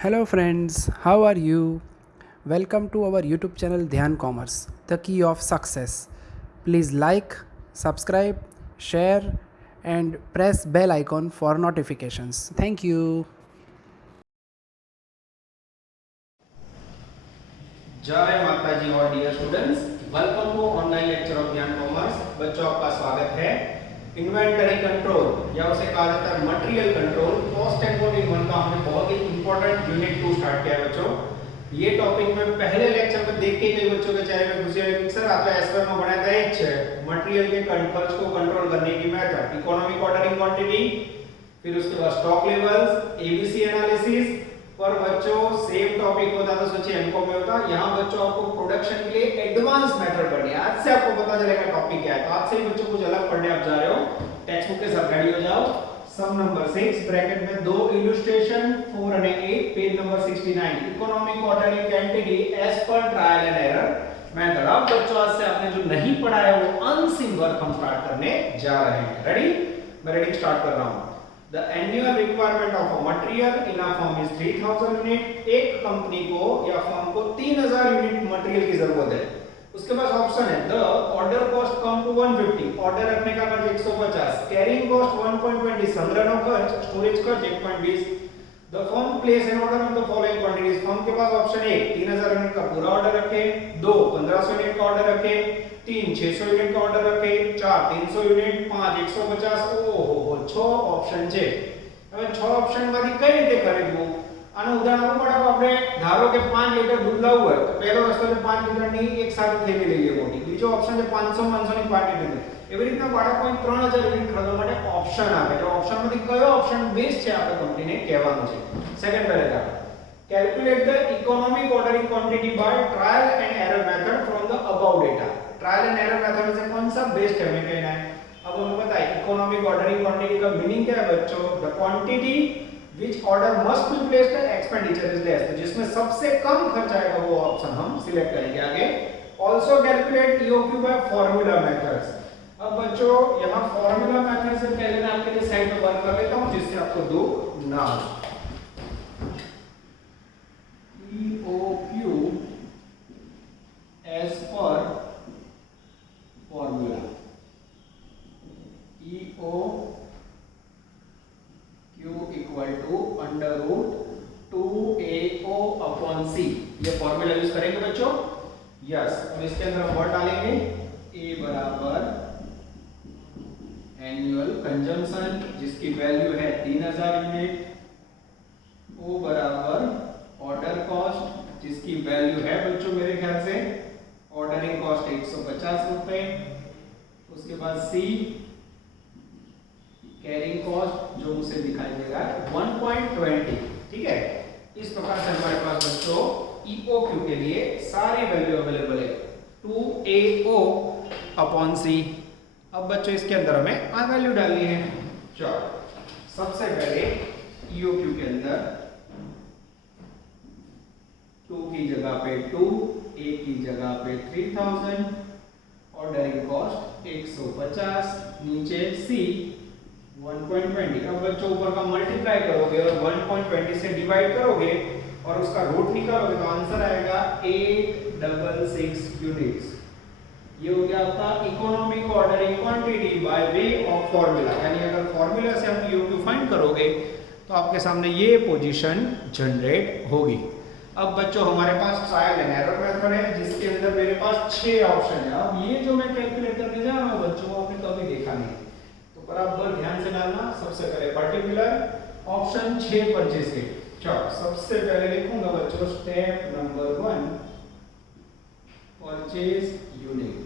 Hello friends, how are you? Welcome to our YouTube channel Dhyan Commerce, the key of success. Please like, subscribe, share and press bell icon for notifications. Thank you. जय माता जी और dear students, welcome to online lecture of Gyan commerce. बच्चों, आपका स्वागत है। Inventory control या उसे कहा जाता है material control, cost accounting one का हमने बहुत ही इंपॉर्टेंट यूनिट 2 स्टार्ट किया है बच्चों। ये टॉपिक में पहले लेक्चर में देख के कई बच्चों के चेहरे में खुशी आई कि सर आप एसवाई में बनाता है मटेरियल के खर्च को कंट्रोल करने की मेथड, इकोनॉमिक ऑर्डरिंग क्वांटिटी, फिर उसके बाद स्टॉक लेवल्स, एबीसी एनालिसिस। पर बच्चों सेम टॉपिक होता तो सोचिए एमकॉम में होता। यहाँ बच्चों आपको प्रोडक्शन के लिए एडवांस मेथड पढ़नी है। आज से आपको पता चलेगा टॉपिक क्या है। तो आज से ही बच्चों कुछ अलग पढ़ने आप जा रहे हो। टेक्स्ट बुक के साथ रेडी हो जाओ। सम नंबर 6 ब्रैकेट में दो इलस्ट्रेशन 4 और 8, page number 69, economic ordering quantity as per trial and error method. अब बच्चों आज से आपने जो नहीं पढ़ा है वो अनसीन वर्क हम स्टार्ट करने जा रहे हैं। रेडी? मैं रेडिंग स्टार्ट कर रहा हूं। The annual requirement of a material in a firm is 3000 unit. एक कंपनी को या फर्म को 3000 यूनिट मटेरियल की जरूरत है। उसके पास ऑप्शन है the order cost come to 150, order रखने का खर्च 150, कैरिंग कॉस्ट 1.20, संग्रहण खर्च, स्टोरेज खर्च 1.20। The firm place N order of the following quantities. Firm के पास ऑप्शन 1 3000 यूनिट का पूरा ऑर्डर रखे, 2 1500 यूनिट का ऑर्डर रखे, 3 600 यूनिट का ऑर्डर रखे, 4 300 यूनिट, 5 150। ओहो 6 ઓપ્શન છે। હવે 6 ઓપ્શન માંથી કઈ રીતે ખરીદવું આનું ઉદાહરણ આપો પડે। આપણે ધારો કે 5 લિટર દૂધ લાવવું હોય તો પહેલો રસ્તો છે 5 લિટરની એક સાથે થેલી લઈએ મોટી। બીજો ઓપ્શન છે 500 500 ની ક્વોન્ટિટી। એવી રીતના બાળકોને 3000 યુનિટ ખરીદવા માટે ઓપ્શન આપે છે। ઓપ્શન માંથી કયો ઓપ્શન બેસ્ટ છે આપણે કંપનીને કહેવાનું છે। Second paragraph, calculate the economic ordering quantity by trial and error method from the above data। Trial and error method से कौन सा बेस्ट है हमें कहना है। अब हमें पता है इकोनॉमिक ऑर्डरिंग क्वांटिटी का मीनिंग क्या है बच्चों, the quantity which order must be placed at expenditure is less. तो जिसमें सबसे कम खर्च आएगा वो ऑप्शन हम सिलेक्ट करेंगे आगे। Also calculate EOQ bye formula methods. अब बच्चों यहां फार्मूला मेथड से पहले मैं आपके लिए साइड में वर्क कर लेता हूं जिससे आपको दुख ना हो। EOQ as per formula, EO Q equal to under root 2AO upon C। ये फॉर्मूला यूज करेंगे बच्चों। यस, और इसके अंदर हम वर्ड डालेंगे A बराबर एनुअल कंजम्पशन जिसकी वैल्यू है 3000 यूनिट, O बराबर ऑर्डर कॉस्ट जिसकी वैल्यू है बच्चों मेरे ख्याल से ऑर्डरिंग कॉस्ट 150 रुपए। उसके बाद सी कैरिंग कॉस्ट जो मुझे दिखाई देगा 1.20। ठीक है, इस प्रकार से हमारे पास बच्चों EOQ के लिए सारी वैल्यू अवेलेबल है 2AO अपॉन C। अब बच्चों इसके अंदर हमें आ वैल्यू डालनी है। चलो सबसे पहले EOQ के अंदर 2 की जगह पे 2, A की जगह पे 3000, ऑर्डरिंग कॉस्ट 150, नीचे C 1.20। अब बच्चों ऊपर का मल्टीप्लाई करोगे और 1.20 से डिवाइड करोगे और उसका रूट निकालोगे तो आंसर आएगा 866 यूनिट्स। ये हो गया आपका economic ordering quantity by way of formula. यानी अगर फॉर्मूला से आप ईओक्यू फाइंड करोगे तो आपके सामने ये पोजीशन जनरेट होगी। अब बच्चों हमारे पास ट्रायल एंड एरर मेथड है जिसके अंदर मेरे पास 6 ऑप्शन है। अब ये जो मैं कैलकुलेट करने जा रहा हूं बच्चों आपने कभी देखा नहीं, तो बराबर ध्यान से डालना। सबसे पहले पर्टिकुलर ऑप्शन 6 परचेज के। चलो सबसे पहले लिखूंगा बच्चों स्टेप नंबर 1 परचेज यूनिट।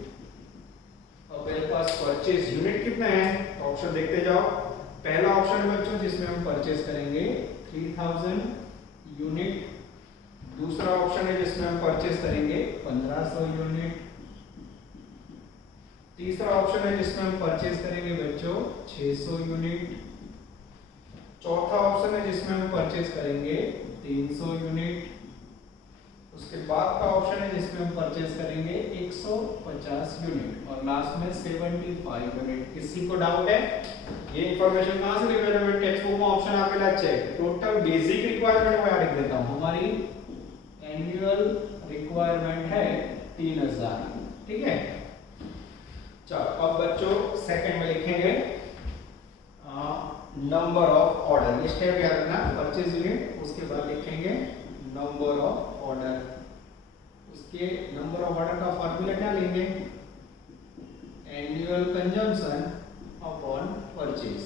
अब मेरे पास परचेज यूनिट कितना है ऑप्शन देखते जाओ। पहला ऑप्शन है बच्चों जिसमें हम परचेज करेंगे 3000 यूनिट। दूसरा ऑप्शन है जिसमें हम परचेज करेंगे 1500 यूनिट। तीसरा ऑप्शन है जिसमें हम परचेज करेंगे बच्चों 600 यूनिट। चौथा ऑप्शन है जिसमें हम परचेज करेंगे 300 यूनिट। उसके बाद का ऑप्शन है जिसमें हम परचेज करेंगे 150 यूनिट और लास्ट में 75 यूनिट। किसी को डाउट है? ये इंफॉर्मेशन कहां से रिक्वायरमेंट टेक्स्ट बुक में ऑप्शन आपको अच्छे टोटल बेसिक रिक्वायरमेंट मैं लिख देता हूं। हमारी एनुअल रिक्वायरमेंट है 3000, ठीक है। चलो अब बच्चों सेकंड में लिखेंगे नंबर ऑफ ऑर्डर। ये स्टेप याद रखना, परचेज यूनिट, उसके बाद लिखेंगे नंबर ऑफ ऑर्डर। उसके नंबर ऑफ ऑर्डर का फॉर्मूला क्या लेंगे? Annual consumption upon purchase.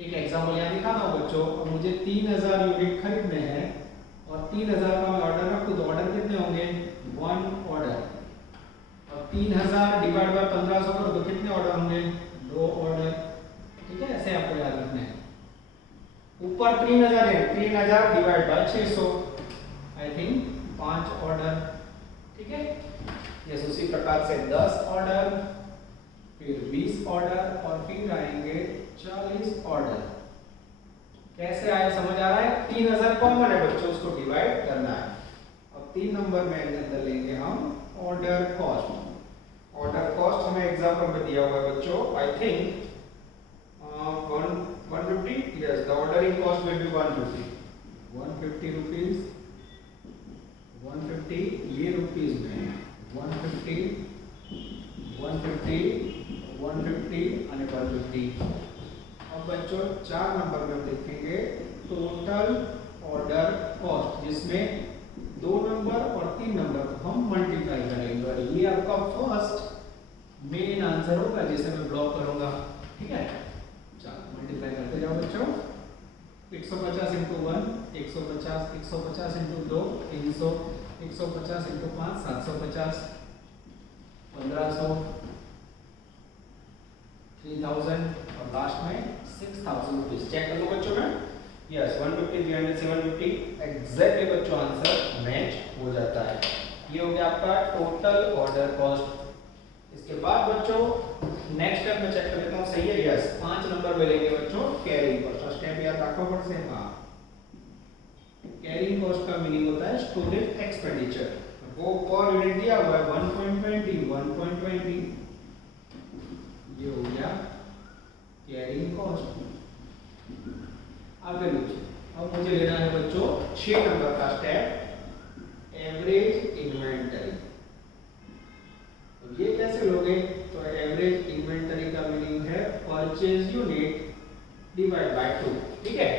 एक एग्जांपल यहाँ दिखाता हूँ बच्चों। अब मुझे 3000 यूनिट खरीदने हैं और 3000 का मैं ऑर्डर रखूँ तो ऑर्डर कितने होंगे? 1 ऑर्डर। और 3000 डिवाइड बाय 1500 करो तो कितने ऑर्डर होंगे? 2 ऑर्डर, ठीक है। ऐसे आपको याद रखना है। ऊपर 3000 है, 3000 divide bye 600, I think 5 order, ठीक है। यस, उसी प्रकार से 10 ऑर्डर, फिर 20 ऑर्डर और फिर आएंगे 40 ऑर्डर। कैसे आए समझ आ रहा है? 3000 कॉमन है बच्चों, उसको डिवाइड करना है। अब 3 नंबर में अंदर लेंगे हम ऑर्डर कॉस्ट। ऑर्डर कॉस्ट हमें एग्जांपल में दिया हुआ है बच्चों, I think 150। yes, the ordering cost will be 150 rupees। 150 ये रुपीस में 150 and 150। अब बच्चों 4 नंबर में लिखेंगे टोटल ऑर्डर कॉस्ट, जिसमें 2 नंबर और 3 नंबर को हम मल्टीप्लाई करेंगे और ये आपका फर्स्ट मेन आंसर होगा जिसे मैं ब्लॉक करूंगा, ठीक है। मल्टीप्लाई करते जाओ बच्चों। 150 into 1 150, 150 into 2 300, 150 into 5 750, 1500, 3000 और लास्ट में 6000 रुपीस। चेक कर लो बच्चों में। यस, 150 300 750 एग्जैक्टली बच्चों आंसर मैच हो जाता है। ये हो गया आपका टोटल ऑर्डर कॉस्ट। इसके बाद बच्चों नेक्स्ट स्टेप में चेक कर लेता हूं, सही है? यस, 5 नंबर में लेंगे बच्चों कैरिंग कॉस्ट। स्टेप याद रखो पर से। हां, कैरिंग कॉस्ट का मीनिंग होता है स्टोरेज एक्सपेंडिचर। वो पर यूनिट दिया हुआ है 1.20। ये हो गया कैरिंग कॉस्ट। आगे लीजिए, अब मुझे लेना है बच्चों 6 नंबर का स्टेप, एवरेज इन्वेंटरी। तो ये कैसे लोगे? तो एवरेज इन्वेंटरी का मीनिंग है परचेज यूनिट डिवाइड बाय 2, ठीक है।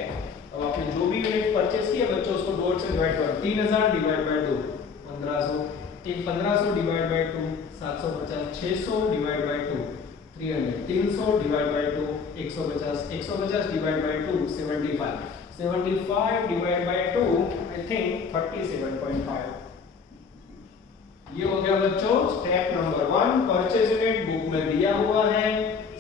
अब आपने जो भी यूनिट परचेज किया बच्चों उसको 2 से डिवाइड करो। 3000 divide by 2 1500, 1500 divide by 2 750, 600 divide by 2 300, 300 divide by 2 150, 150 divide by 2 75, 75 divide by 2 I think 37.5। ये हो गया बच्चों step number 1, purchase unit book में दिया हुआ है।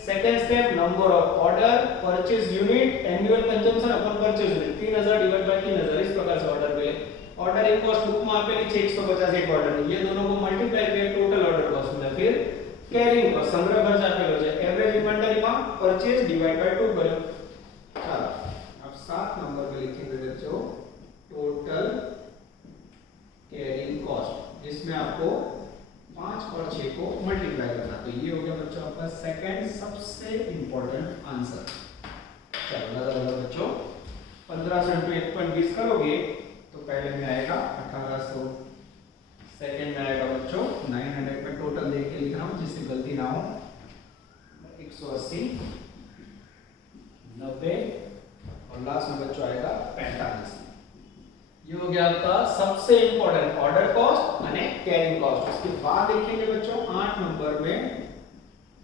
Second step number of order, purchase unit, annual consumption upon purchase unit 3000 divide bye 3000, इस प्रकार से ऑर्डर मिले। ऑर्डर इन कॉस्ट बुक में आपके नीचे 150 एक ऑर्डर है, ये दोनों को मल्टीप्लाई किया टोटल ऑर्डर कॉस्ट में, फिर कैरिंग कॉस्ट संग्रह खर्च आपके हो जाए। एवरेज इन्वेंटरी में परचेज डिवाइड बाय 2 करो। चलो अब 7 नंबर पे लिखेंगे बच्चों टोटल कैरिंग कॉस्ट, जिसमें आपको 5 और 6 को मल्टीप्लाई करना। तो ये हो गया बच्चों आपका सेकंड सबसे इंपॉर्टेंट आंसर। चलो नजर रखो बच्चों, 1500 into 1.20 करोगे तो पहले में आएगा 1800, सेकंड में आएगा बच्चों 900 का टोटल देख के लिख रहा हूँ जिससे गलती ना हो। 180, 90 और लास्ट में बच्चों आएगा 45। ये हो गया आपका सबसे इंपॉर्टेंट ऑर्डर कॉस्ट और कैरिंग कॉस्ट। उसके बाद देखेंगे बच्चों 8 नंबर में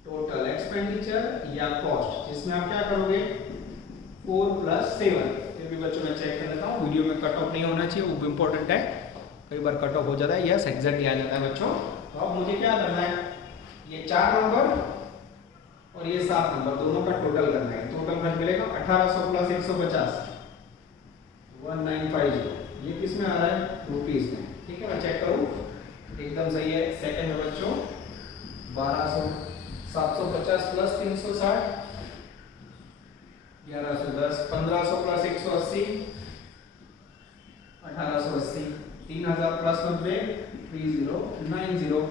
टोटल एक्सपेंडिचर या कॉस्ट, जिसमें आप क्या करोगे 4 + 7। ये भी बच्चों मैं चेक कर लेता हूँ, वीडियो में कट ऑफ नहीं होना चाहिए, वो इंपॉर्टेंट है। कई बार कट ऑफ हो जाता है, यस एग्जैक्टली आ जाता है बच्चों। तो अब मुझे क्या करना है, ये 4 नंबर और ये 7 नंबर दोनों का टोटल करना है। टोटल खर्च मिलेगा 1800 + 150 1950। ये किस में आ रहा है? रुपीस में, ठीक है। मैं चेक करूं एकदम सही है। सेकंड में बच्चों 1200, 750 + 360 1110, 1500 + 180 1880, 3000 प्लस 90 3090,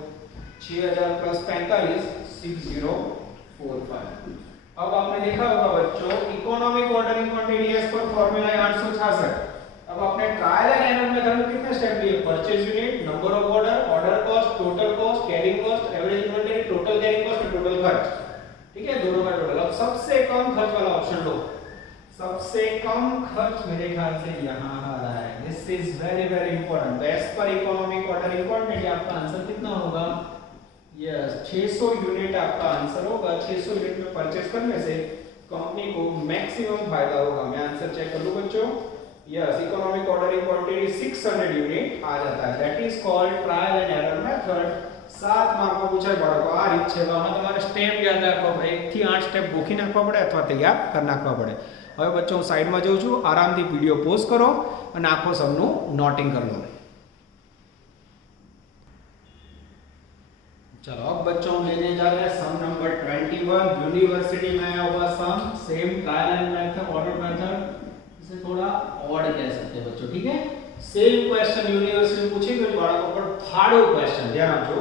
6000 प्लस 45 6045। अब आपने देखा होगा बच्चों economic ordering quantity as per formula है 866। अब आपने ट्रायल एंड एरर मेथड में कितने स्टेप लिए? Purchase unit, number of order, order cost, total cost, carrying cost, average inventory, total carrying cost और टोटल खर्च। ठीक है, दोनों का टोटल। अब सबसे कम खर्च वाला ऑप्शन लो। सबसे कम खर्च मेरे ख्याल से यहां आ रहा है। This is very very important. As per economic ordering quantity आपका आंसर कितना होगा? यस 600 यूनिट आपका आंसर होगा। 600 यूनिट में परचेज करने से कंपनी को मैक्सिमम फायदा होगा। मैं आंसर चेक कर लूं बच्चों। Yes economic ordering quantity 600 unit आ जाता है। That is called trial and error method. 7 mark में पूछे बाळको आ રીત છે તો આમાં તમારે સ્ટેપ યાદ રાખવા પડે। 1 થી 8 સ્ટેપ ગોખી નાખવા પડે અથવા તૈયાર કરી નાખવા પડે। હવે બચ્ચો હું સાઈડમાં જાઉં છું, આરામથી વિડિયો પોઝ કરો અને આખો સમનું નોટિંગ કરી લો। चलो अब बच्चों लेने जा रहे हैं सम नंबर 21। यूनिवर्सिटी में आया हुआ sum, same trial and method, order method, इसे थोड़ा ऑड कह सकते हैं बच्चों। ठीक है, सेम क्वेश्चन यूनिवर्सिटी पूछी गई बाळको पर थार्डो क्वेश्चन ध्यान आपजो।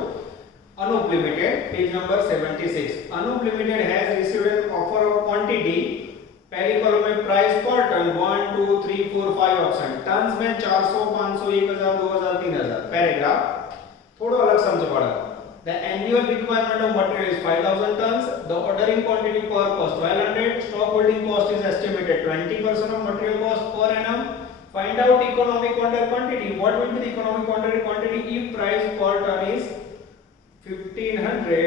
Anoop limited page number 76। Anoop limited has received an offer of quantity. पहली कॉलम में price per ton 1 2 3 4 5 option. Tons में 400 500 1000 2000 3000। पैराग्राफ थोड़ा अलग समझ पड़ा। The annual requirement of material is 5000 tons. The ordering quantity per cost 1200. Stock holding cost is estimated 20% of material cost per annum. Find out economic order quantity. What will be the economic order quantity if price per ton is 1500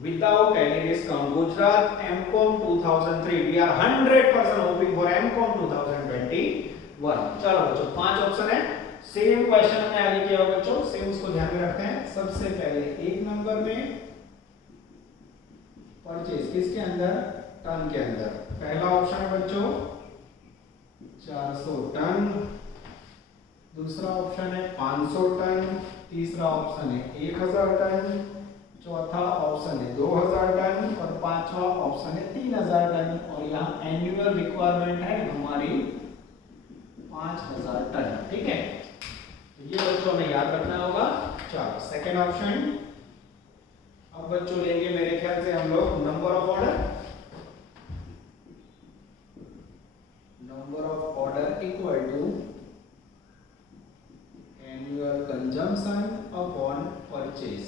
without any discount? Gujarat MCOM 2003. We are 100% hoping for MCOM 2021. चलो बच्चों 5 option है। Same question हमने आगे किया होगा बच्चों, same उसको ध्यान में रखते हैं। सबसे पहले 1 नंबर में परचेज किसके अंदर? टन के अंदर। पहला ऑप्शन है बच्चों 400 टन, दूसरा ऑप्शन है 500 टन, तीसरा ऑप्शन है 1000 टन, चौथा ऑप्शन है 2000 टन और पांचवा ऑप्शन है 3000 टन। और यहाँ एनुअल रिक्वायरमेंट है हमारी 5000 टन। ठीक है, ये बच्चों में याद रखना होगा। चलो सेकंड ऑप्शन। अब बच्चों लेंगे मेरे ख्याल से हम लोग number of order. Number of order equal to annual consumption upon purchase.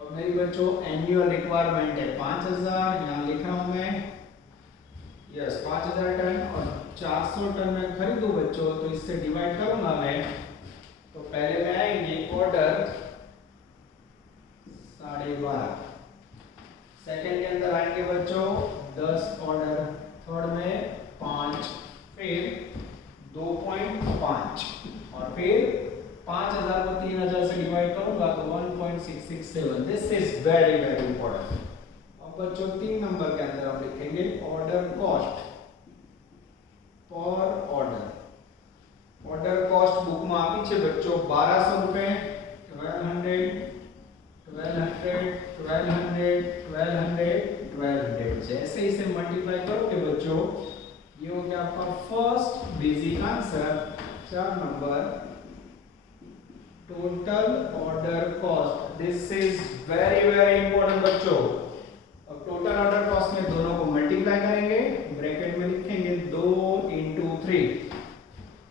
अब मेरी बच्चों एनुअल रिक्वायरमेंट है 5000, यहां लिख रहा हूं मैं। यस 5000 टन और 400 टन में खरीदूं बच्चों तो इससे डिवाइड करूंगा मैं। तो पहले में आएंगे ऑर्डर 12.5, सेकंड के अंदर आएंगे बच्चों 10 ऑर्डर, थर्ड में 5, फिर 2.5 और फिर 5000 को 3000 से डिवाइड करूंगा तो 1.667। This is very very important. अब बच्चों 3 नंबर के अंदर हम लिखेंगे order cost per order. Order cost book में आपी छे बच्चों 1200 रुपए, 1200 1200 1200 1200 1200। जैसे इसे मल्टीप्लाई करोगे बच्चों ये हो गया आपका first basic answer. 4 number total order cost. This is very very important बच्चों। अब टोटल ऑर्डर कॉस्ट में दोनों को मल्टीप्लाई करेंगे, ब्रैकेट में लिखेंगे 2 × 3।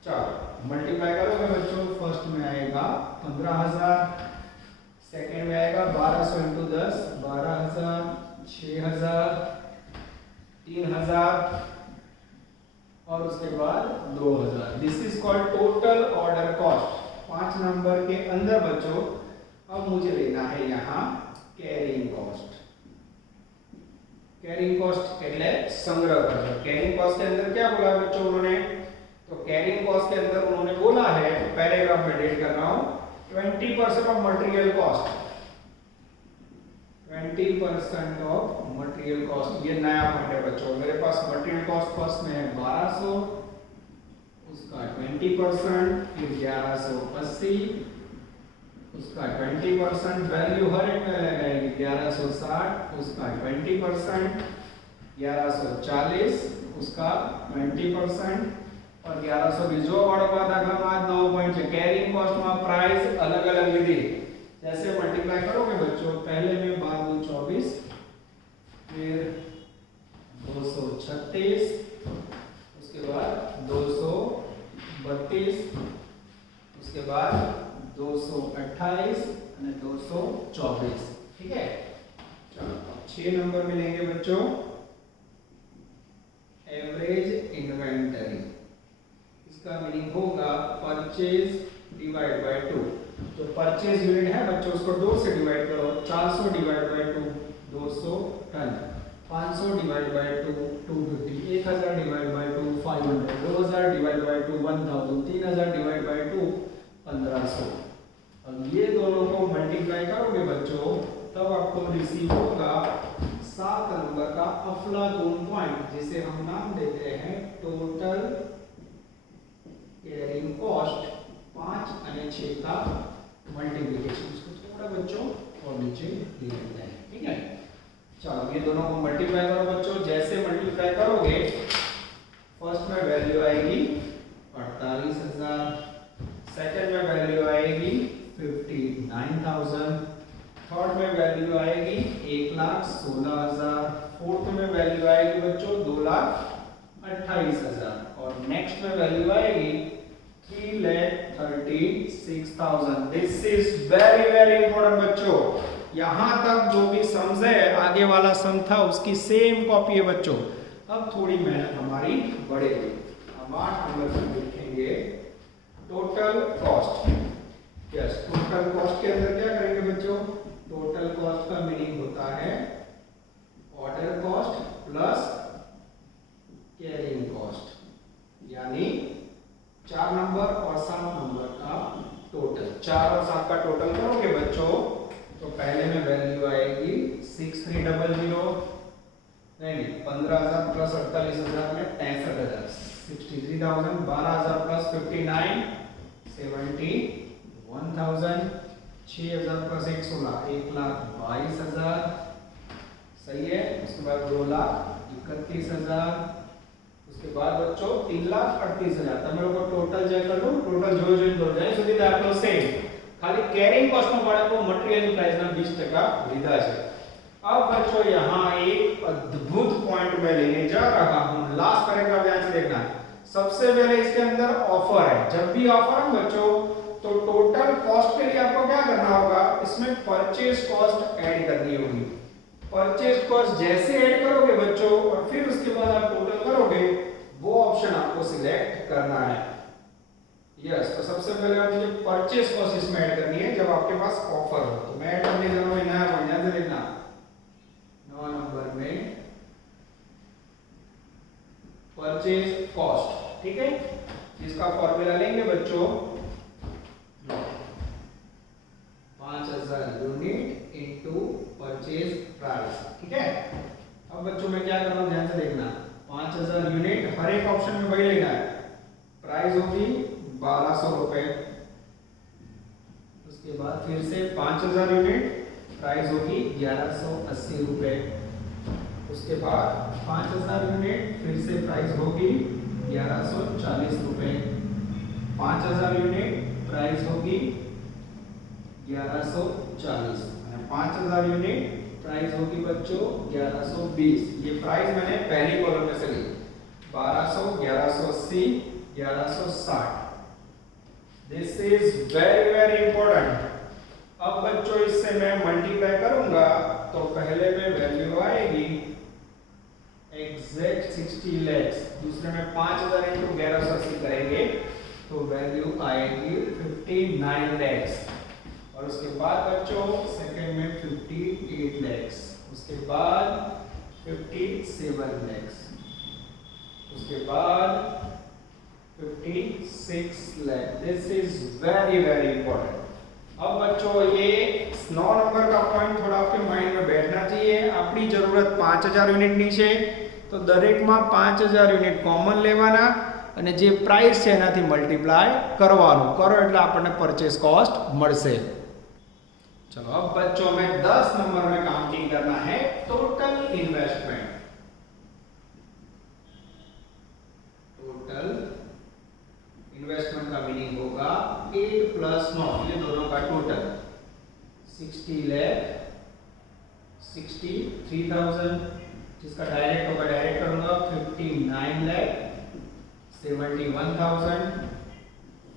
चलो मल्टीप्लाई करोगे बच्चों, फर्स्ट में आएगा 15000, सेकंड में आएगा 1200 × 10 12000, 6000, 3000 और उसके बाद 2000। This is called total order cost. 5 number के अंदर बच्चों अब मुझे लेना है यहाँ कैरिंग कॉस्ट। कैरिंग कॉस्ट એટલે संग्रह खर्च। कैरिंग कॉस्ट के अंदर क्या बोला बच्चों उन्होंने? तो कैरिंग कॉस्ट के अंदर उन्होंने बोला है, पैराग्राफ में डेट कर रहा हूं, 20% of material cost. 20% of material cost, ये नया पॉइंट है बच्चों। मेरे पास मटेरियल कॉस्ट फर्स्ट में है 1200, उसका 20%, फिर 1180, उसका 20%, वैल्यू हर एक में लगाएंगे 1160, उसका 20%, 1140, उसका 20%, और 1120 वाળો દાખલામાં આ 9 पॉइंट है। कैरिंग कॉस्ट में प्राइस अलग अलग लीधी, जैसे मल्टीप्लाई करोगे बच्चों, पहले में 12 2 24, फिर 236, उसके बाद 232, उसके बाद 228 और 224। ठीक है, चलो 6 नंबर में लेंगे बच्चों एवरेज इन्वेंटरी। इसका मीनिंग होगा परचेज डिवाइड बाय 2। जो परचेज यूनिट है बच्चों उसको 2 से डिवाइड करो, 400 divide by 2 200 ton, 500 divide by 2 250, 1000 divide by 2 500, 2000 divide by 2 1000, 3000 divide by 2 1500। अब ये दोनों को मल्टीप्लाई करोगे बच्चों तब आपको रिसीव होगा 7 नंबर का अफलातून पॉइंट, जिसे हम नाम देते हैं टोटल कैरिंग कॉस्ट। 5 और 6 का मल्टीप्लिकेशन, इसको थोड़ा बच्चों और नीचे लिख लेते हैं। ठीक है, चलो ये दोनों को मल्टीप्लाई करो बच्चों। जैसे मल्टीप्लाई करोगे फर्स्ट में वैल्यू आएगी 48,000, सेकंड में वैल्यू आएगी 59,000, थर्ड में वैल्यू आएगी 1,16,000, फोर्थ में वैल्यू आएगी बच्चों 2,28,000 और नेक्स्ट में वैल्यू आएगी 3,36,000। This is very very important बच्चों। यहां तक जो भी सम्स है, आगे वाला सम था उसकी सेम कॉपी है बच्चों। अब थोड़ी मेहनत हमारी बढ़ेगी। अब 8 नंबर पर देखेंगे total cost. Yes, total cost के अंदर क्या करेंगे बच्चों? टोटल कॉस्ट का मीनिंग होता है order cost plus carrying cost, यानी 4 नंबर और 7 नंबर का टोटल। 4 और 7 का टोटल करोगे बच्चों तो पहले में वैल्यू आएगी 6300, नहीं 15,000 प्लस 48,000 में 63,000, 63,000, 12,000 प्लस 59 71,000, 6,000 प्लस 116 1,22,000, सही है। उसके बाद 2,31,000, उसके बाद बच्चों 3,38,000। તમે લોકો ટોટલ જે કરો ટોટલ જોઈ દો જાય સુધી દાખલો સેમ, ખાલી કેરિંગ કોસ્ટ માં બાળકો મટીરીયલ પ્રાઇસ ના 20% લીધા છે। अब बच्चों यहाँ एक अद्भुत पॉइंट मैं लेने जा रहा हूँ, लास्ट पैराग्राफ ध्यान से देखना। सबसे पहले इसके अंदर ऑफर है। जब भी ऑफर है बच्चों तो टोटल कॉस्ट के लिए आपको क्या करना होगा, इसमें परचेज कॉस्ट ऐड करनी होगी। परचेज कॉस्ट जैसे ऐड करोगे बच्चों और फिर उसके बाद आप टोटल करोगे, वो ऑप्शन आपको सिलेक्ट करना है। यस, तो सबसे पहले आप मुझे परचेज कॉस्ट इसमें ऐड करनी है जब आपके पास ऑफर हो। तो मैं ऐड करने जा रहा हूं नया पॉइंट, ध्यान से देखना। 9 नंबर में परचेज कॉस्ट, ठीक है, जिसका फॉर्मूला लेंगे बच्चों 5,000 यूनिट इनटू परचेज प्राइस। ठीक है, अब बच्चों मैं क्या कर रहा हूं ध्यान से देखना। 5,000 यूनिट हर एक ऑप्शन में वही लेना है। प्राइस होगी 1,200 रुपए, उसके बाद फिर से 5,000 यूनिट प्राइस होगी 1,180 रुपए, उसके बाद 5,000 यूनिट फिर से प्राइस होगी 1,140 रुपए, 5,000 यूनिट प्राइस होगी 1,140, 5,000 यूनिट प्राइस होगी बच्चों 1,120। ये प्राइस मैंने पहली कॉलम में से ली, 1,200, 1,180, 1,160। This is very very important. अब बच्चों इससे मैं मल्टीप्लाई करूंगा तो पहले में वैल्यू आएगी एग्जैक्ट 60 लाख, दूसरे में 5,000 इनटू 1,180 करेंगे तो वैल्यू आएगी 59 लाख, और उसके बाद बच्चों सेकंड में 58 लाख, उसके बाद 57 लाख, उसके बाद 56 lakh. This is very very important. अब बच्चों ये 9 नंबर का पॉइंट थोड़ा आपके माइंड में बैठना चाहिए। अपनी जरूरत 5,000 यूनिट ની છે તો દરેકમાં 5,000 યુનિટ કોમન લેવાના અને જે પ્રાઇસ છે એનાથી મલ્ટીપ્લાય કરવાનું, કરો એટલે આપણને પરચેસ કોસ્ટ મળશે। चलो अब बच्चों में 10 नंबर में काउंटिंग करना है total investment. Total 59 lakh, 71,000,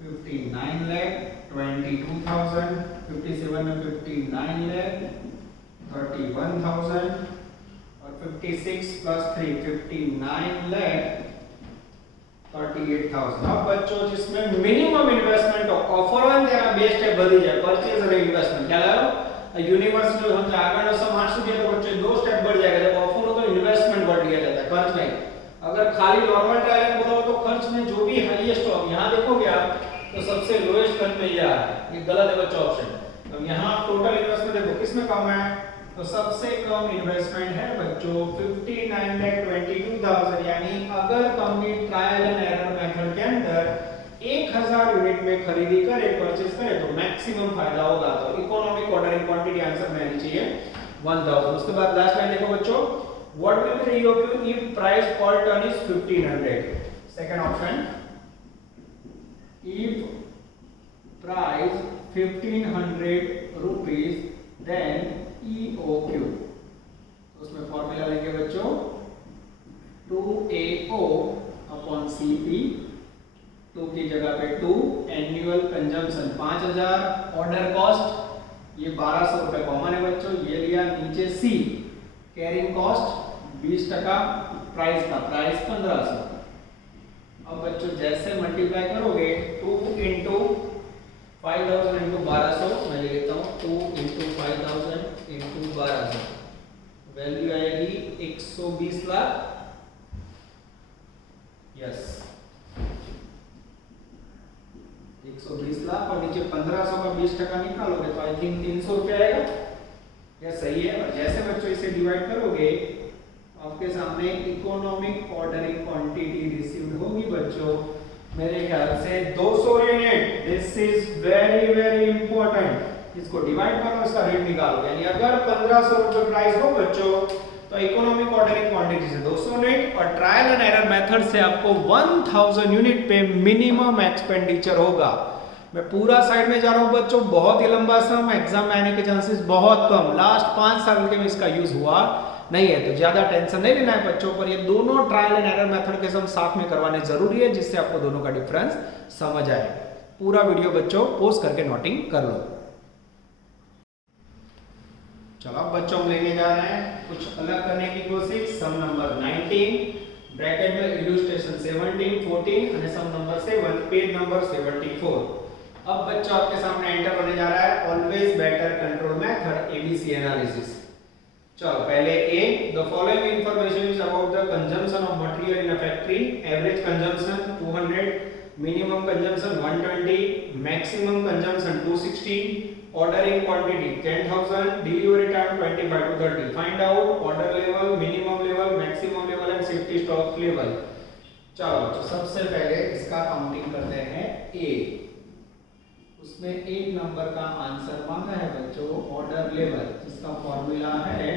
59 lakh, 22,000, 57 में 59 lakh, 31,000 और 56 प्लस 3 59 lakh 38,000. अब बच्चों जिसमें मिनिमम इन्वेस्टमेंट हो ऑफर वन तेरा बेस्ट है बड़ी जाए परचेज और इन्वेस्टमेंट क्या लगाओ यूनिवर्स जो हम આગળનો સમ 800 दिया तो बच्चों दो स्टेप बढ़ जाएगा जब ऑफर हो तो इन्वेस्टमेंट बढ़ दिया जाता है खर्च नहीं अगर खाली नॉर्मल ट्रायल बोलो तो खर्च में जो भी हाईएस्ट हो यहां देखोगे आप तो सबसे लोएस्ट खर्च में ये आ रहा है ये गलत है बच्चों ऑप्शन अब यहां टोटल इन्वेस्टमेंट देखो किसमें कम है तो सबसे कम इन्वेस्टमेंट है बच्चों 59,22,000 यानी अगर company trial and error method के अंदर 1000 यूनिट में खरीदी करे परचेज करे तो मैक्सिमम फायदा होगा तो इकोनॉमिक ऑर्डरिंग क्वांटिटी आंसर में आनी चाहिए 1000 उसके बाद लास्ट लाइन देखो बच्चों what will be R O Q if price per ton is 1500 second option if price 1500 rupees then EOQ तो उसमें फॉर्मूला लेंगे बच्चों 2AO अपॉन CP 2 की जगह पे 2 एनुअल कंजम्पशन 5000 ऑर्डर कॉस्ट ये 1200 रुपए कॉमन है बच्चों ये लिया नीचे C कैरिंग कॉस्ट 20% प्राइस का प्राइस 1500 अब बच्चों जैसे मल्टीप्लाई करोगे 2 into 5000 into 1200 मैं ले लेता हूँ 2 into 5000 into 1200 वैल्यू आएगी 120 लाख यस 120 लाख और नीचे 1500 का 20% निकालोगे तो आई थिंक 300 रुपया आएगा यह सही है और जैसे बच्चों इसे डिवाइड करोगे आपके सामने इकोनॉमिक ऑर्डरिंग क्वांटिटी रिसीव्ड होगी बच्चों मेरे ख्याल से 200 unit this is very very important इसको डिवाइड करो इसका रेट निकालो यानी अगर 1500 रुपए प्राइस हो बच्चों तो इकोनॉमिक ऑर्डरिंग क्वांटिटी से 200 यूनिट और ट्रायल एंड एरर मेथड से आपको 1000 यूनिट पे मिनिमम एक्सपेंडिचर होगा मैं पूरा साइड में जा रहा हूं बच्चों बहुत ही लंबा सम एग्जाम में आने के चांसेस बहुत कम लास्ट 5 साल के में इसका यूज हुआ नहीं है तो ज्यादा टेंशन नहीं लेना है बच्चों पर ये दोनों ट्रायल एंड एरर मेथड के सम साथ में करवाने जरूरी है जिससे आपको दोनों का डिफरेंस समझ आए पूरा वीडियो बच्चों पॉज करके नोटिंग कर लो चलो अब बच्चों हम लेके जा रहे हैं कुछ अलग करने की कोशिश सम नंबर 19 ब्रैकेट में इलस्ट्रेशन 17 14 और सम नंबर 7 पेज नंबर 74 अब बच्चों आपके सामने एंटर होने जा रहा है always better control method ABC analysis चलो पहले A the following information is about the consumption of material in a factory average consumption 200 minimum consumption 120 maximum consumption 260 ordering quantity 10,000 delivery time 25 to 30 find out order level minimum level maximum level and safety stock level चलो तो सबसे पहले इसका counting करते हैं ए उसमें 1 number का answer मांगा है बच्चों ऑर्डर लेवल जिसका फॉर्मूला है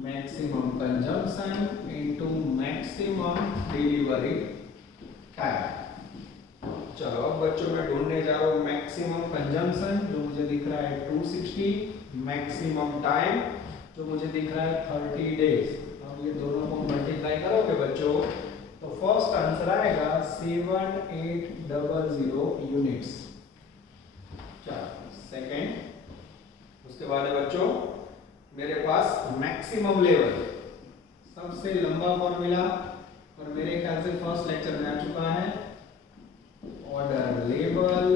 maximum consumption into maximum delivery time चलो अब बच्चों मैं ढूंढने जा रहा हूँ मैक्सिमम कंजम्पशन जो मुझे दिख रहा है 260 मैक्सिमम टाइम जो मुझे दिख रहा है 30 डेज अब ये दोनों को मल्टीप्लाई करोगे बच्चों तो फर्स्ट आंसर आएगा 7800 यूनिट्स चलो सेकंड उसके बाद है बच्चों मेरे पास मैक्सिमम लेवल सबसे लंबा फॉर्मूला और मेरे ख्याल से फर्स्ट लेक्चर में आ चुका है order level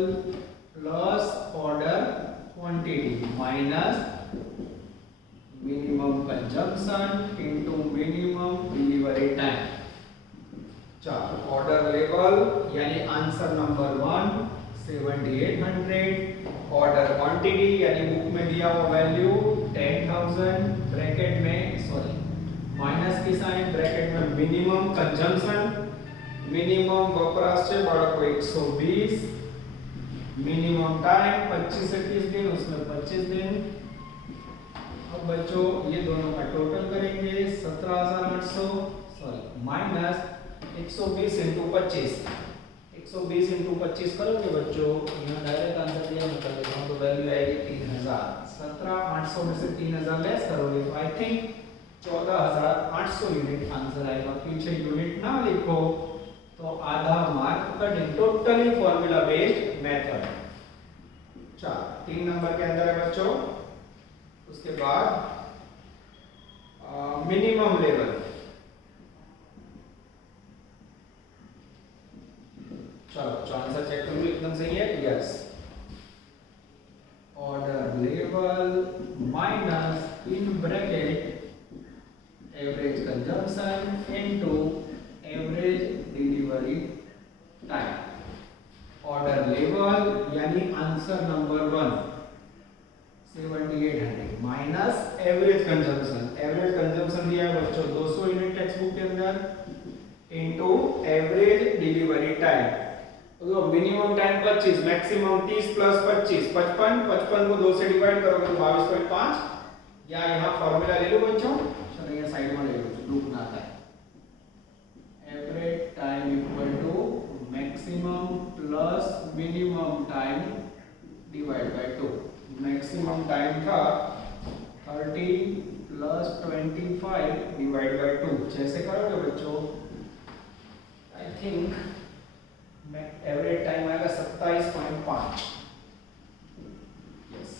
plus order quantity minus minimum consumption into minimum delivery time चलो ऑर्डर लेवल यानी आंसर नंबर 1 7800 ऑर्डर क्वांटिटी यानी बुक में दिया हुआ वैल्यू 10,000 ब्रैकेट में सॉरी माइनस की साइन ब्रैकेट में मिनिमम कंजम्पशन मिनिमम वपराश से बाळको 120 मिनिमम टाइम 25 से 30 दिन उसमें 25 दिन अब बच्चों ये दोनों का टोटल करेंगे 17,800 सॉरी माइनस 120 into 25 120 into 25 करोगे बच्चों यहाँ डायरेक्ट आंसर दिया मैं कर देता हूँ तो वैल्यू आएगी 3000 17,800 में से 3000 लेस करोगे तो आई थिंक 14,800 यूनिट आंसर आएगा पीछे यूनिट लिखो तो आधा mark cut. Totally formula based method. चलो 3 नंबर के अंदर है बच्चों। उसके बाद मिनिमम लेवल। चलो आंसर चेक करो एकदम सही है। Yes, order level minus in bracket average consumption into average delivery time. Order level यानी answer number 1 7800 minus average consumption. Average consumption दिया है बच्चों 200 यूनिट टेक्स्ट बुक के अंदर, इनटू एवरेज डिलीवरी टाइम। तो मिनिमम टाइम 25, मैक्सिमम 30 प्लस 25 55। 55 को 2 से divide करोगे तो 22.5। या यहाँ फॉर्मूला ले लो बच्चों। चलो ये साइड में ले लो, ग्रुप ना आता है। Average time equal to maximum plus minimum time divide by 2। Maximum time था 30 प्लस 25 डिवाइड बाय 2। जैसे करोगे बच्चों आई थिंक एवरेज टाइम आएगा 27.5। यस,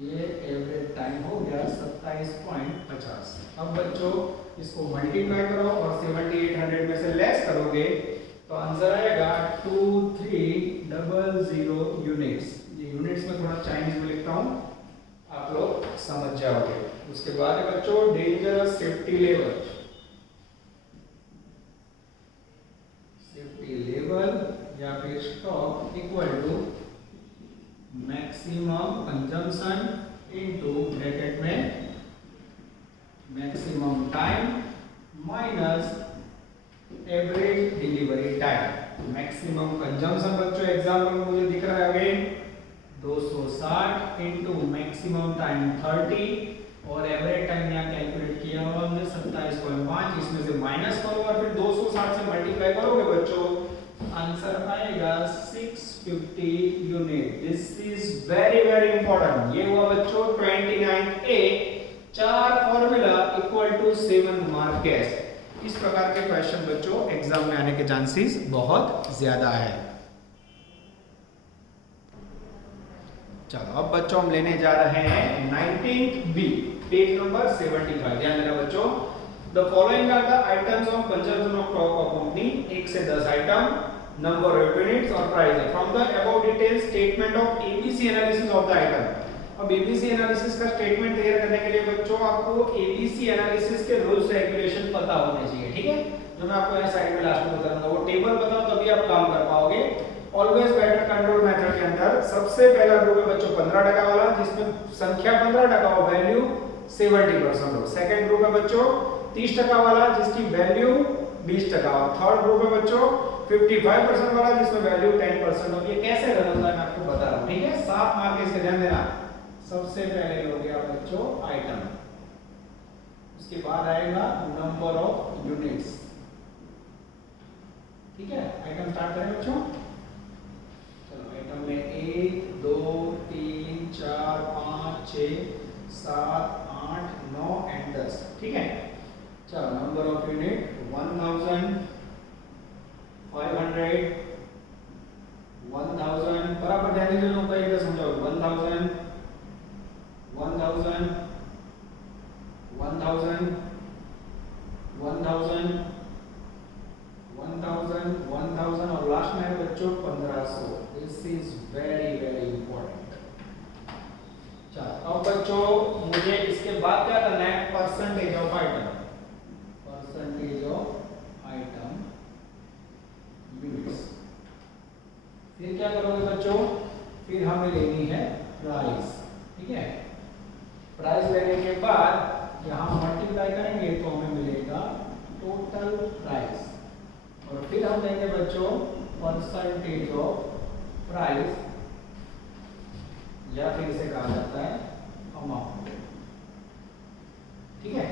ये एवरेज टाइम हो गया 27.50। अब बच्चों इसको मल्टीप्लाई करो और 7800 में से लेस करोगे तो आंसर आएगा 2300 यूनिट्स। ये यूनिट्स में थोड़ा चाइनीज में लिखता हूँ, आप लोग समझ जाओगे। उसके बाद है बच्चों dangerous safety level. Safety level या फिर stock equal to maximum consumption into bracket में maximum time minus average delivery time. Maximum consumption बच्चों एग्जाम्पल में मुझे दिख रहा है अगेन 260 इनटू मैक्सिमम टाइम 30 और एवरेज टाइम यहाँ कैलकुलेट किया हुआ हमने 27.5। इसमें से माइनस करो और फिर 260 से मल्टीप्लाई करोगे बच्चों, आंसर आएगा 650 unit. This is very important. ये हुआ बच्चों 29A। 4 formula equal to 7 mark guess. इस प्रकार के क्वेश्चन बच्चों एग्जाम में आने के चांसेस बहुत ज्यादा है। चलो अब बच्चों हम लेने जा रहे हैं 19th B, पेज नंबर 75। ध्यान देना बच्चों। The following are the items of consumption of stock of company. 1 से 10 आइटम, नंबर ऑफ यूनिट्स और प्राइस है। From the above detail statement of ABC analysis of the item. अब ABC analysis का statement तैयार करने के लिए बच्चों आपको एबीसी एनालिसिस के रूल्स रेगुलेशन पता होने चाहिए, ठीक है। जो मैं आपको यहाँ साइड में लास्ट में बताऊंगा, वो टेबल बताऊं तभी आप काम कर पाओगे। ऑलवेज बेटर कंट्रोल मेथड के अंदर सबसे पहला ग्रुप है बच्चों 15% वाला, जिसमें संख्या 15% और वैल्यू 70% हो। सेकंड ग्रुप है बच्चों 30% वाला, जिसकी वैल्यू 20%। और थर्ड ग्रुप है बच्चों 55% वाला, जिसमें वैल्यू 10% होगी। कैसे रन होता है मैं आपको बता रहा हूं, ठीक है। 7 मार्क इसके ध्यान देना। सबसे पहले हो गया बच्चों आइटम, उसके बाद आएगा नंबर ऑफ यूनिट्स, ठीक है। आइटम स्टार्ट करें बच्चों। चलो आइटम में 1 2 3 4 5 6 7 8 9 एंड 10, ठीक है। चलो नंबर ऑफ यूनिट 1000 500 1000। बराबर ध्यान दीजिए, लोग एक बार समझाओ। 1000 1000 1000 1000 1000 1000 और लास्ट में है बच्चों 1500। This is very important. चलो अब बच्चों मुझे इसके बाद क्या करना है, percentage of item. Percentage of item units. फिर क्या करोगे बच्चों, फिर हमें लेनी है प्राइस, ठीक है। प्राइस लेने के बाद यहां मल्टीप्लाई करेंगे तो हमें मिलेगा टोटल प्राइस, और फिर हम लेंगे बच्चों परसेंटेज ऑफ प्राइस, या फिर इसे कहा जाता है अमाउंट, ठीक है।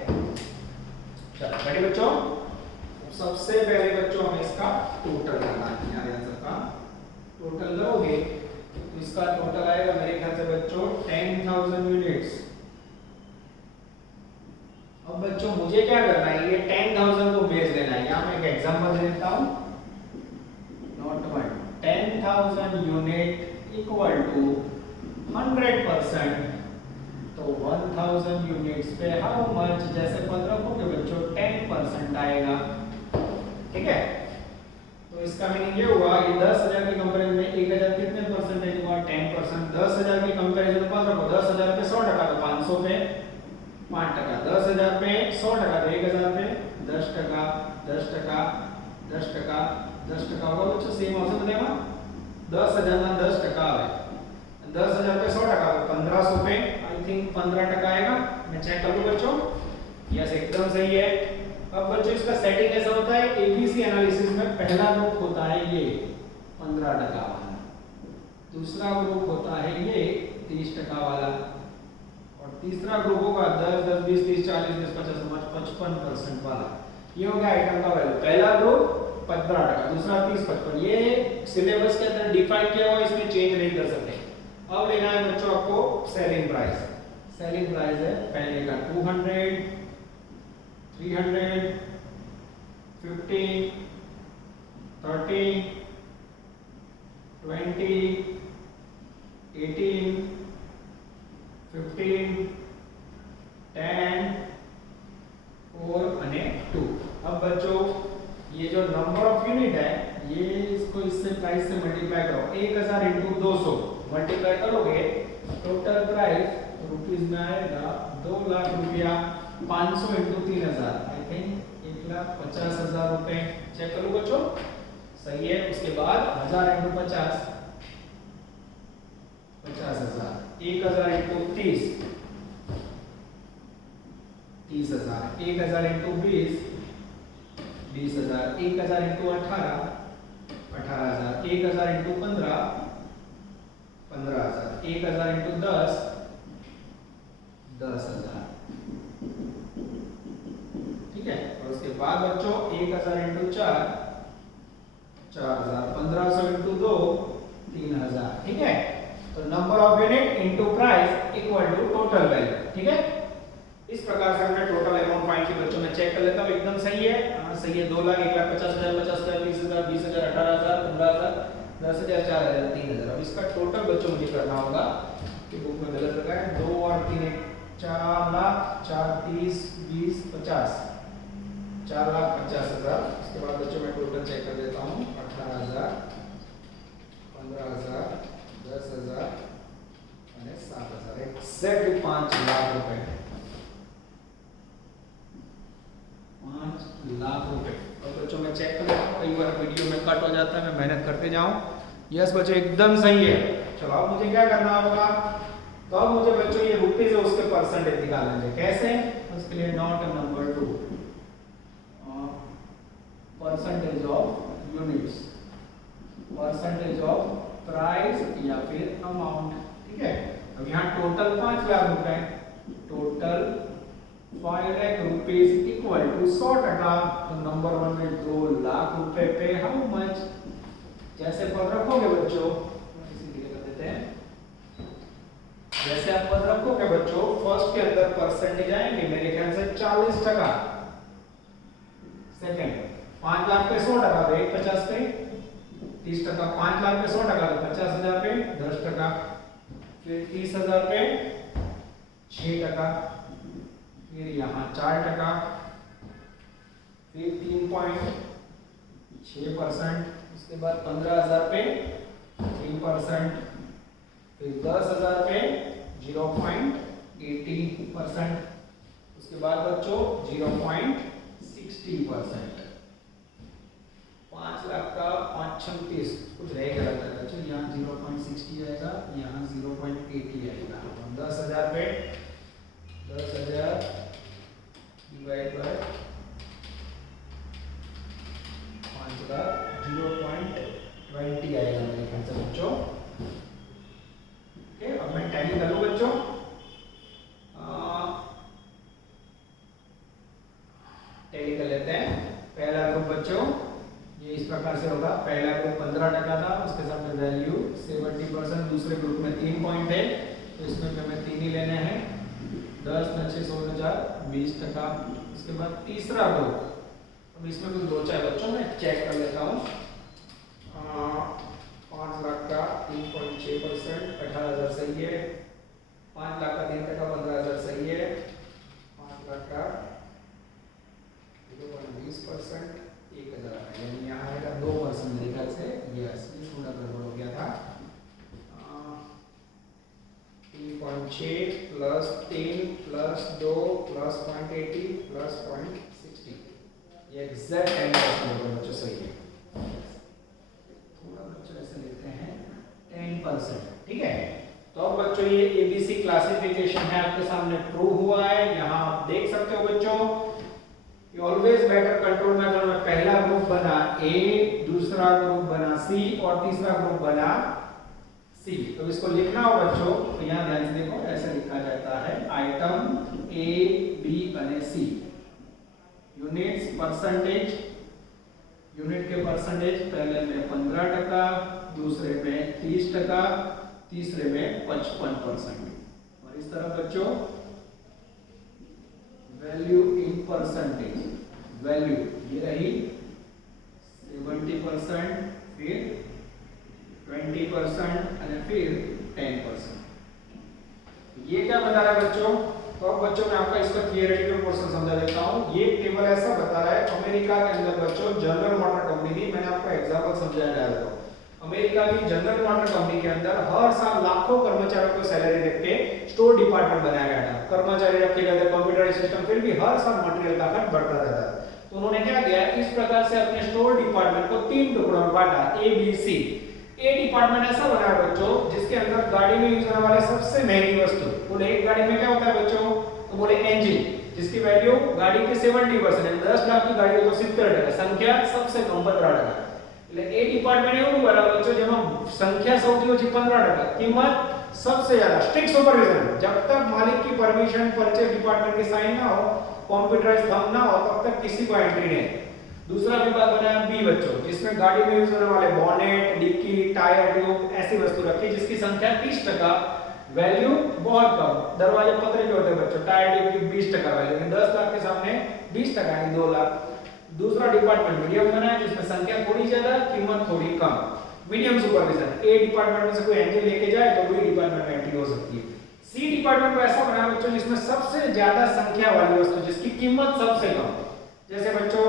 चलो रेडी बच्चों। सबसे पहले बच्चों हमें इसका टोटल करना है। यहाँ आंसर का टोटल करोगे तो इसका टोटल आएगा मेरे ख्याल से बच्चों 10,000 यूनिट्स। अब बच्चों मुझे क्या करना है, ये 10,000 को बेस लेना है। यहाँ मैं एक एग्जांपल दे देता हूं, note one, 10,000 unit equal to 100%, तो 1000 यूनिट्स पे हाउ मच, जैसे 15 को के बच्चों 10% आएगा, ठीक है। तो इसका मीनिंग ये हुआ कि 10,000 के कंपैरिजन में 1000 कितने परसेंटेज हुआ, 10%। 10,000 के कंपैरिजन में 15 को, 10,000 पे 100% तो 500 पे 5%, 10,000 पे 100% तो 1000 पे 10%, 10%, 10%, 10% होगा बच्चों, सेम औसत बनेगा। 10,000 में 10% आवे, 10,000 पे 100% तो 1500 पे आई थिंक 15% आएगा। मैं चेक कर लूं बच्चों, यस एकदम सही है। अब बच्चों इसका सेटिंग ऐसा होता है, एबीसी एनालिसिस में पहला ग्रुप होता है ये 15% वाला, दूसरा ग्रुप होता है ये 30% वाला, और तीसरा ग्रुप होगा 10, 10, 20, 30, 40, 10, 50, 55% वाला। ये हो गया आइटम का वैल्यू। पहला ग्रुप 15%, दूसरा 30, 55। ये सिलेबस के अंदर डिफाइन किया हुआ, इसमें चेंज नहीं कर सकते। अब लेना है बच्चों आपको सेलिंग प्राइस। सेलिंग प्राइस है पहले का 200, 300, 50, 30, 20, 18, 15, 10, 4 અને 2। अब बच्चों ये जो नंबर ऑफ यूनिट है, ये इसको इससे प्राइस से मल्टीप्लाई करो, 1000 इंटू 200 मल्टीप्लाई करोगे, टोटल प्राइस रुपीज में आएगा 2 लाख रुपया। 500 इंटू 3000 आई थिंक 1,50,000 रुपए। चेक करो बच्चों, सही है। उसके बाद 1000 into 50 50,000, 1000 into 30 30,000, 1000 into 20 20,000, 1000 into 18 18,000, 1000 into 15 15,000, 1000 into 10 10,000, ठीक है। और उसके बाद बच्चों 1000 इंटू 4 4,000, 1500 इंटू 2 3,000, ठीक है। तो number of unit into price equal to total value, ठीक है। इस प्रकार से हमने टोटल अमाउंट फाइंड की बच्चों। मैं चेक कर लेता हूं, एकदम सही है। हां सही है। 2 लाख 1,50,000, 50,000, 30,000, 20,000, 18,000, 15,000, 10,000, 4,000, 3,000। अब इसका टोटल बच्चों मुझे करना होगा कि बुक में गलत लगा है। 2 और 3 4 लाख, 4 30 20 50, 4,50,000। इसके बाद बच्चों मैं टोटल चेक कर देता हूं, 18,000, 15,000, 10,000 और 7,000, एक्जैक्टली 5 लाख रुपए। 5 लाख रुपए। और बच्चों मैं चेक कर लेता हूं, कई बार वीडियो में कट हो जाता है, मैं मेहनत करते जाऊं। यस बच्चों एकदम सही है। चलो अब मुझे क्या करना होगा, तो अब मुझे बच्चों ये रुपीज है उसके परसेंटेज निकालना है। कैसे, उसके लिए not number 2 percentage of units, percentage of price या फिर अमाउंट, ठीक है। अब यहाँ टोटल 5 लाख रुपए, total 5 lakh rupees equal to 100%। तो नंबर 1 में 2 लाख रुपए पे हाउ मच, जैसे पद रखोगे बच्चों, इसी कर देते हैं। जैसे आप पद रखोगे बच्चों, फर्स्ट के अंदर परसेंटेज आएंगे मेरे ख्याल से 40%। सेकंड 5 लाख पे 100%, तो 150 पे 30%, 5 लाख पे 100%, तो 50,000 पे 10%, फिर 30,000 पे 6%, फिर यहाँ 4%, फिर 3.6%, उसके बाद 15,000 पे 3%, फिर 10,000 पे 0.80%, उसके बाद बच्चों 0.60%। 5 लाख का 536 कुछ रहेगा बच्चों, यहाँ 0.60 आएगा, यहाँ 0.80 आएगा। 10,000 पे 10,000 डिवाइड बाय 5 लाख 0.20 आएगा मेरे ख्याल से बच्चों। ओके, अब मैं टैली कर लूं बच्चों। टैली कर लेते हैं। पहला ग्रुप बच्चों ये इस प्रकार से होगा, पहला ग्रुप 15% था, उसके साथ में वैल्यू 70%। दूसरे ग्रुप में 3 पॉइंट है, तो इसमें हमें 3 ही लेने हैं। 10 × 6 = 16,000, 20%। उसके बाद तीसरा ग्रुप अब इसमें कुछ दो चार बच्चों में चेक कर लेता हूँ। 5 लाख का 3.6%, 18,000 सही है। 5 लाख का 3% 15,000 सही है। 5 लाख का 0.20%, 1,000 है, यानी यहाँ आएगा 2% मेरे ख्याल से। यस, ये थोड़ा गड़बड़ हो गया था। 3.6 प्लस 3 प्लस 2 प्लस 0.80 प्लस 0.60, ये एग्जैक्ट 10% बच्चों सही है। थोड़ा बच्चों ऐसे लेते हैं 10%, ठीक है। तो अब बच्चों ये एबीसी क्लासिफिकेशन है आपके सामने प्रूव हुआ है। यहाँ आप देख सकते हो बच्चों, ऑलवेज बेटर कंट्रोल मेथड में पहला ग्रुप बना ए, दूसरा ग्रुप बना सी और तीसरा ग्रुप बना सी। तो इसको लिखना हो बच्चों, तो यहाँ ध्यान से देखो, ऐसे लिखा जाता है आइटम ए बी और सी। यूनिट्स परसेंटेज, यूनिट के परसेंटेज पहले में 15%, दूसरे में 30%, तीसरे में 55%। और इस तरह बच्चों वैल्यू इन परसेंटेज, वैल्यू ये रही 70%, फिर 20% और फिर 10%। ये क्या बता रहा है बच्चों? तो अब बच्चों मैं आपका इसका थियोरेटिकल पोर्शन समझा देता हूँ। ये टेबल ऐसा बता रहा है, अमेरिका के अंदर बच्चों जनरल मोटर कंपनी थी, मैंने आपको एग्जांपल समझाया था। तो अमेरिका की जनरल मोटर कंपनी के अंदर हर साल लाखों कर्मचारियों को सैलरी रख के स्टोर डिपार्टमेंट बनाया गया था। कर्मचारी रखे गए थे, कंप्यूटराइज्ड सिस्टम, फिर भी हर साल मटेरियल का खर्च बढ़ता रहता था। तो उन्होंने क्या किया, इस प्रकार से अपने स्टोर डिपार्टमेंट को 3 टुकड़ों में बांटा, A B C. A department ऐसा बनाया बच्चों जिसके अंदर गाड़ी में यूज होने वाले सबसे महंगी वस्तु, बोले एक गाड़ी में क्या होता है बच्चों, तो बोले इंजन, जिसकी वैल्यू गाड़ी की 70% है। 10 लाख की गाड़ी हो तो 70%, संख्या सबसे कम 15%। એટલે એ ડિપાર્ટમેન્ટ એવું બરાબર બચ્ચો જેમાં સંખ્યા સૌથી ઓછી 15%, कीमत सबसे ज्यादा, स्ट्रिक्ट सुपरविजन, जब तक मालिक की परमिशन परचेज डिपार्टमेंट की साइन ना हो, कंप्यूटराइज्ड थंब ना हो, तब तक किसी को एंट्री नहीं। दूसरा विभाग बनाया बी बच्चों, जिसमें गाड़ी में यूज होने वाले बोनेट, डिक्की, टायर, ट्यूब ऐसी वस्तु रखी जिसकी संख्या 30%, वैल्यू बहुत कम। दरवाजे पतरे के होते हैं बच्चों, टायर ट्यूब की 20% वैल्यू, लेकिन 10 लाख के सामने 20% यानी 2 लाख। दूसरा डिपार्टमेंट मीडियम बनाया जिसमें संख्या थोड़ी ज्यादा, कीमत थोड़ी कम, मीडियम सुपरविजन। ए डिपार्टमेंट में से कोई इंजन लेके जाए तो बी डिपार्टमेंट में एंट्री हो सकती है। सी डिपार्टमेंट को ऐसा बनाया बच्चों जिसमें सबसे ज्यादा संख्या वाली वस्तु जिसकी कीमत सबसे कम। जैसे बच्चों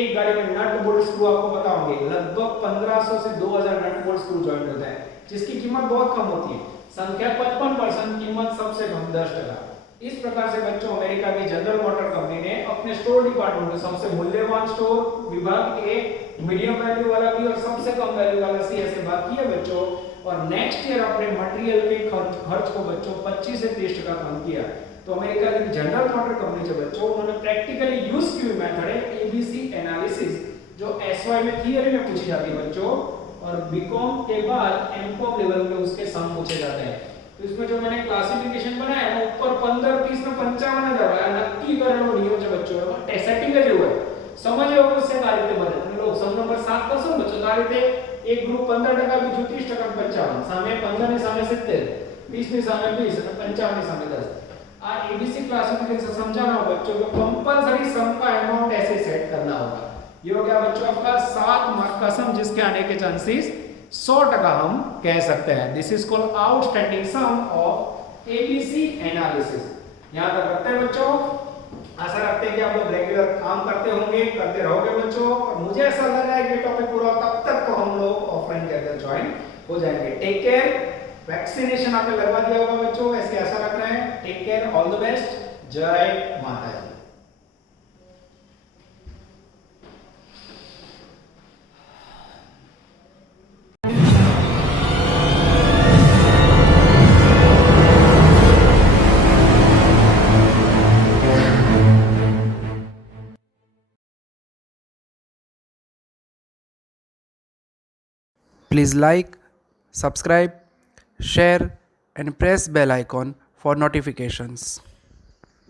एक गाड़ी में नट बोल्ट स्क्रू आपको पता होंगे, लगभग 1500 से 2000 नट बोल्ट स्क्रू जॉइंट होता है, जिसकी कीमत बहुत कम होती है, संख्या 55%, कीमत सबसे कम 10%। इस प्रकार से बच्चों अमेरिका की जनरल मोटर कंपनी ने अपने स्टोर डिपार्टमेंट में सबसे मूल्यवान स्टोर विभाग ए, मीडियम वैल्यू वाला बी और सबसे कम वैल्यू वाला सी ऐसे भाग किए बच्चों। और नेक्स्ट ईयर अपने मटेरियल के खर्च को बच्चों 25 से 30% कम किया। तो अमेरिका की जनरल मोटर कंपनी से बच्चों उन्होंने प्रैक्टिकली यूज की हुई मेथड है एबीसी एनालिसिस, जो एसवाई में थियरी में पूछी जाती है बच्चों, और बीकॉम के बाद एमकॉम लेवल पे उसके सम पूछे जाते हैं। तो इसमें जो मैंने क्लासिफिकेशन बनाया है ऊपर 15 30 में 55 है, नक्की करेलो नियम છે બચ્ચો, એમાં સેટિંગ જ હોય સમજે અવશ્ય આ રીતે બને। તમે લોકો સમ નંબર 7 કરશો ને બચ્ચો, આ રીતે એક ગ્રુપ 15% બીજું 30% 55, સામે 15 ની સામે 70, 30 ની સામે 20 અને 55 ની सामे 10। आ एबीसी क्लासिफिकेशन समझाना हो बच्चों को, कंपलसरी सम का अमाउंट ऐसे सेट करना होगा। ये हो गया बच्चों आपका 7 मार्क का सम, जिसके आने के चांसेस 100% हम कह सकते हैं। This is called outstanding sum of ABC analysis. यहां तक रखते हैं बच्चों, आशा रखते हैं कि आप लोग रेगुलर काम करते होंगे, करते रहोगे बच्चों। और मुझे ऐसा लग रहा है कि टॉपिक पूरा तब तक तो हम लोग ऑफलाइन के अंदर ज्वाइन हो जाएंगे। Take care. वैक्सीनेशन आपने लगवा दिया होगा बच्चों, ऐसे ऐसा लग रहा है। Take care, all the best, जय माता दी। Please like, subscribe, share and press bell icon for notifications.